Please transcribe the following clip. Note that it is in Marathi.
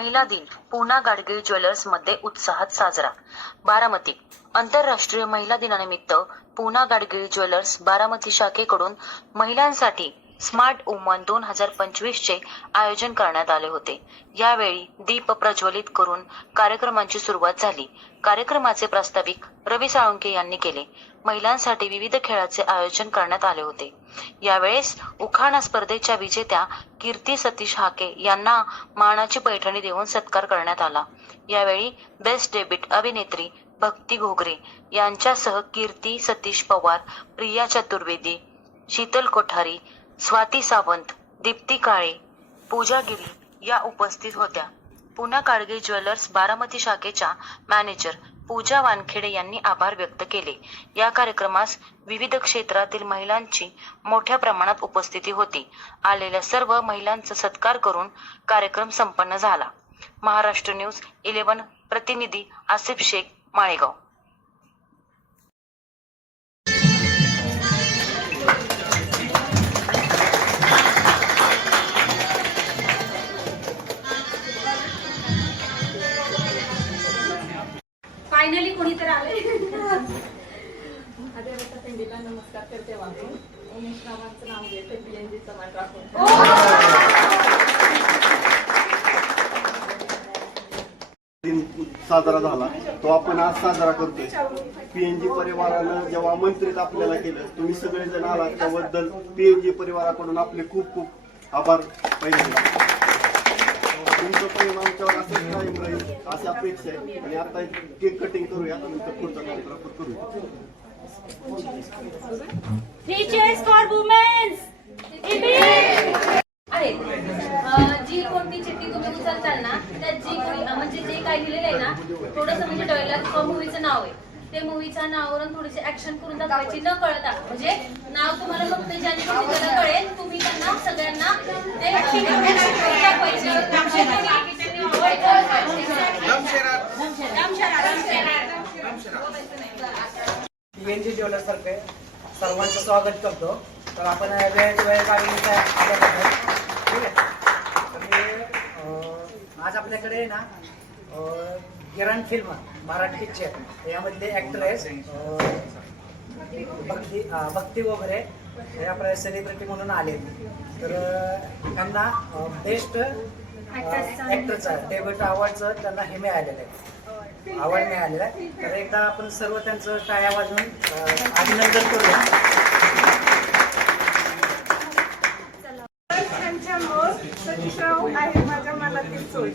महिला दिन पुना गाडगे ज्वेलर्समध्ये उत्साहात साजरा. बारामती. आंतरराष्ट्रीय महिला दिनानिमित्त पुना गाडगे ज्वेलर्स बारामती शाखेकडून महिलांसाठी स्मार्ट वुमन दोन हजार पंचवीसचे आयोजन करण्यात आले होते. यावेळी दीप प्रज्वलित करून कार्यक्रमांची सुरुवात झाली. कार्यक्रमाचे प्रास्ताविक रवी साळुंके यांनी केले. महिलांसाठी विविध खेळाचे आयोजन करण्यात आले होते. यावेळेस उखाणा स्पर्धेच्या विजेत्या कीर्ती सतीश हाके यांना मानाची पैठणी देऊन सत्कार करण्यात आला. यावेळी बेस्ट डेबिट अभिनेत्री भक्ती घोगरे यांच्यासह कीर्ती सतीश पवार प्रिया चतुर्वेदी शीतल कोठारी स्वाती सावंत दीप्ती काळे पूजा गिरी या उपस्थित होत्या. पुन्हा काळगे ज्वेलर्स बारामती शाखेच्या मॅनेजर पूजा वानखेडे यांनी आभार व्यक्त केले. या कार्यक्रमास विविध क्षेत्रातील महिलांची मोठ्या प्रमाणात उपस्थिती होती. आलेल्या सर्व महिलांचा सत्कार करून कार्यक्रम संपन्न झाला. महाराष्ट्र न्यूज इलेव्हन प्रतिनिधी आसिफ शेख माळेगाव. फायनली कोणी तर आले आदिवासी पिंडीला नमस्कार करते वाहून उमेश रावांचं नाव घेते पीएनजी चव्हाण राखून दिन साजरा झाला. तो आपण आज साजरा करतोय. पीएनजी परिवारानं जेव्हा आमंत्रित आपल्याला केलं तुम्ही सगळेजण आलात त्याबद्दल पीएनजी परिवाराकडून आपले खूप खूप आभार. पहिल्यांदा. तुमचं प्रेम आमच्यावर असंच कायम राहील अशी अपेक्षा आहे. आणि आता केक कटिंग करूया. नंतर पुढचा कार्यक्रम करूया. जी कोणती चिठ्ठी तुम्ही उचलताल ना त्यात जी कोणी म्हणजे जे काय दिलेलं आहे ना थोडंसं म्हणजे डायलॉग मूवीचं नाव आहे. ते मूवीच्या नावावरून थोडीशी ऍक्शन करून दाखवायची न कळता म्हणजे नाव तुम्हाला फक्त ज्यांनी कोणी त्याला कळेल तुम्ही त्यांना सगळ्यांना ते action करून दाखवायचं. पीएनजी ज्वेलर्सतर्फे सर्वांचं स्वागत करतो. तर आपण वेळेत वेळ काढून. ठीक आहे. तर आज आपल्याकडे आहे ना किरण फिल्म मराठी पिक्चर यामधले ॲक्ट्रेस भक्ती भक्ती वगैरे हे आपल्या सेलिब्रिटी म्हणून आले तर त्यांना बेस्ट ॲक्टरचं डेब्यूट अवॉर्डचं त्यांना हे मिळालेलं आहे. आवड मिळालेला आहे तर एकदा आपण सर्व त्यांचं टाळ्या वाजवून अभिनंदन करूया. त्यांच्यामुळे सतीशराव आहे माझ्या मनातील सोय.